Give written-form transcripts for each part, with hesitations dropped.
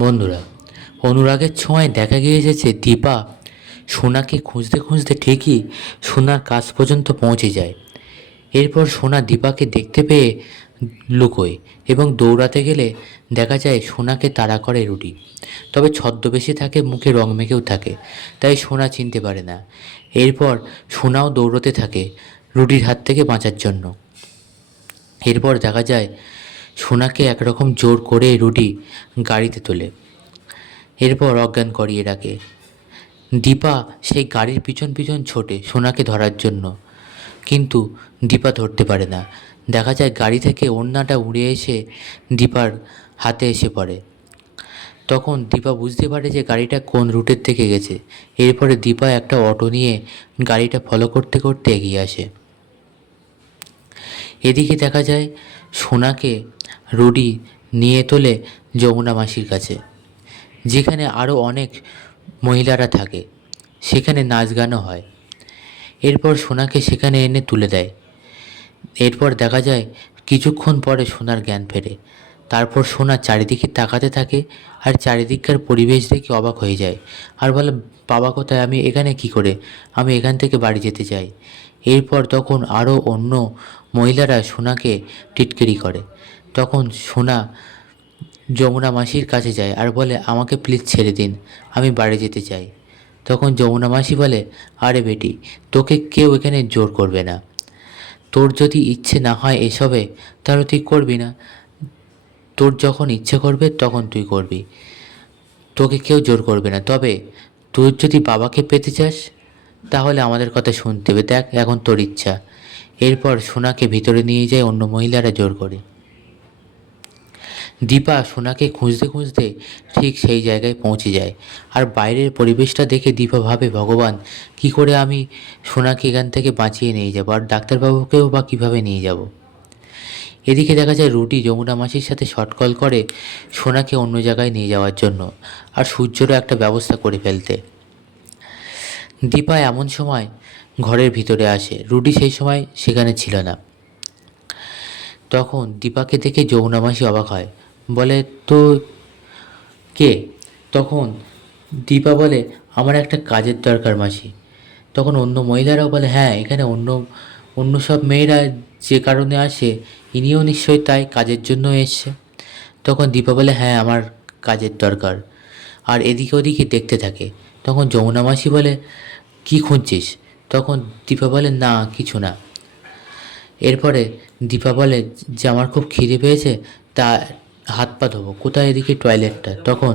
বন্ধুরা, অনুরাগের ছোঁয়ায় দেখা গিয়েছে যে দীপা সোনাকে খুঁজতে খুঁজতে ঠিকই সোনার কাছ পর্যন্ত পৌঁছে যায়। এরপর সোনা দীপাকে দেখতে পেয়ে লুকোয় এবং দৌড়াতে গেলে দেখা যায় সোনাকে তাড়া করে রুটি। তবে ছদ্মবেশে থাকে, মুখে রং মেখেও থাকে, তাই সোনা চিনতে পারে না। এরপর সোনাও দৌড়তে থাকে রুটির হাত থেকে বাঁচার জন্য। এরপর দেখা যায় সোনাকে একরকম জোর করে রুটি গাড়িতে তোলে, এরপর অজ্ঞান করিয়ে রাখে। দীপা সেই গাড়ির পিছন পিছন ছোটে সোনাকে ধরার জন্য, কিন্তু দীপা ধরতে পারে না। দেখা যায় গাড়ি থেকে ওড়নাটা উড়ে এসে দীপার হাতে এসে পড়ে। তখন দীপা বুঝতে পারে যে গাড়িটা কোন রুটের থেকে গেছে। এরপরে দীপা একটা অটো নিয়ে গাড়িটা ফলো করতে করতে এগিয়ে আসে। এদিকে দেখা যায় সোনাকে রুডি নিয়ে তোলে যমুনা মাসির কাছে, যেখানে আরও অনেক মহিলারা থাকে। সেখানে নাচ গানও হয়। এরপর সোনাকে সেখানে এনে তুলে দেয়। এরপর দেখা যায় কিছুক্ষণ পরে সোনার জ্ঞান ফেরে। তারপর সোনা চারিদিকে তাকাতে থাকে আর চারিদিককার পরিবেশ দেখে অবাক হয়ে যায় আর বলে, বাবা কোথায়, আমি এখানে কি করে, আমি এখান থেকে বাড়ি যেতে চাই। এরপর তখন আরও অন্য মহিলারা সোনাকে টিটকিরি করে। তখন সোনা যমুনা মাসির কাছে যায় আর বলে, আমাকে প্লিজ ছেড়ে দিন, আমি বাড়ি যেতে চাই। তখন যমুনা মাসি বলে, আরে বেটি, তোকে কেউ এখানে জোর করবে না। তোর যদি ইচ্ছে না হয় এসবে, তাহলে তুই করবি না। তোর যখন ইচ্ছে করবে তখন তুই করবি, তোকে কেউ জোর করবে না। তবে তুই যদি বাবাকে পেতে চাস তাহলে আমাদের কথা শুনতে হবে, দেখ এখন তোর ইচ্ছা। এরপর সোনাকে ভিতরে নিয়ে যায় অন্য মহিলারা জোর করে। দীপা সোনাকে খুঁজতে খুঁজতে ঠিক সেই জায়গায় পৌঁছে যায়। আর বাইরের পরিবেশটা দেখে দীপা ভাবে, ভগবান, কি করে আমি সোনাকে এখান থেকে বাঁচিয়ে নিয়ে যাবো, আর ডাক্তারবাবুকেও বা কীভাবে নিয়ে যাব। এদিকে দেখা যায় রুটি যমুনা মাসির সাথে শর্টকল করে সোনাকে অন্য জায়গায় নিয়ে যাওয়ার জন্য, আর সূর্যরও একটা ব্যবস্থা করে ফেলতে। দীপা এমন সময় ঘরের ভিতরে আসে, রুটি সেই সময় সেখানে ছিল না। তখন দীপাকে দেখে যমুনা মাসি অবাক হয়, বলে, তো কে? তখন দীপা বলে, আমার একটা কাজের দরকার মাসি। তখন অন্য মহিলারাও বলে, হ্যাঁ, এখানে অন্য অন্য সব মেয়েরা যে কারণে আসে, ইনিও নিশ্চয়ই তাই কাজের জন্য এসছে। তখন দীপা বলে, হ্যাঁ, আমার কাজের দরকার। আর এদিকে ওদিকে দেখতে থাকে। তখন যমুনা মাসি বলে, কি খুঁজছিস? তখন দীপা বলে, না কিছু না। এরপরে দীপা বলে যে, আমার খুব খিদে পেয়েছে, তা হাত পা ধোবো, কোথায় এদিকে টয়লেটটা? তখন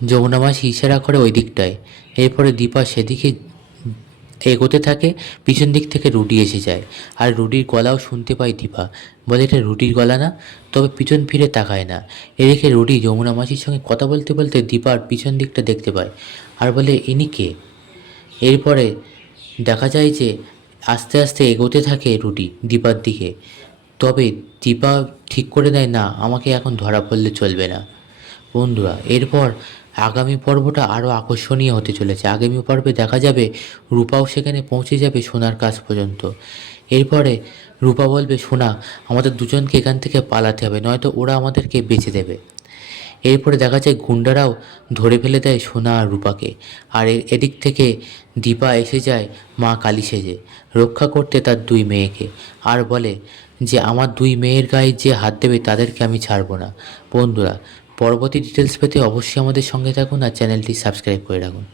যমুনা মাসি ইশারা করে ওই দিকটায়। এরপরে দীপা সেদিকে এগোতে থাকে। পিছন দিক থেকে রুটি এসে যায়, আর রুটির গলাও শুনতে পায় দীপা। বলে, এটা রুটির গলা না? তবে পিছন ফিরে তাকায় না। এদিকে রুটি যমুনা মাসির সঙ্গে কথা বলতে বলতে দীপার পিছন দিকটা দেখতে পায় আর বলে, ইনি কে? এরপরে দেখা যায় যে আস্তে আস্তে এগোতে থাকে রুটি দীপার দিকে। তবে দীপা ঠিক করে দেয়, না, আমাকে এখন ধরা পড়লে চলবে না। বন্ধুরা, এরপর আগামী পর্বটা আরও আকর্ষণীয় হতে চলেছে। আগামী পর্বে দেখা যাবে রূপাও সেখানে পৌঁছে যাবে সোনার কাছ পর্যন্ত। এরপরে রূপা বলবে, সোনা, আমাদের দুজনকে এখান থেকে পালাতে হবে, নয়তো ওরা আমাদেরকে বেঁচে দেবে। এরপরে দেখা যায় গুন্ডারাও ধরে ফেলে দেয় সোনা আর রূপাকে। আর এদিক থেকে দীপা এসে যায় মা কালী সেজে, রক্ষা করতে তার দুই মেয়েকে। আর বলে যে, আমার দুই মেয়ের গায়ে যে হাত দেবে তাদেরকে আমি ছাড়বো না। বন্ধুরা, পরবর্তী ডিটেলস পেতে অবশ্যই আমাদের সঙ্গে থাকুন আর চ্যানেলটি সাবস্ক্রাইব করে রাখুন।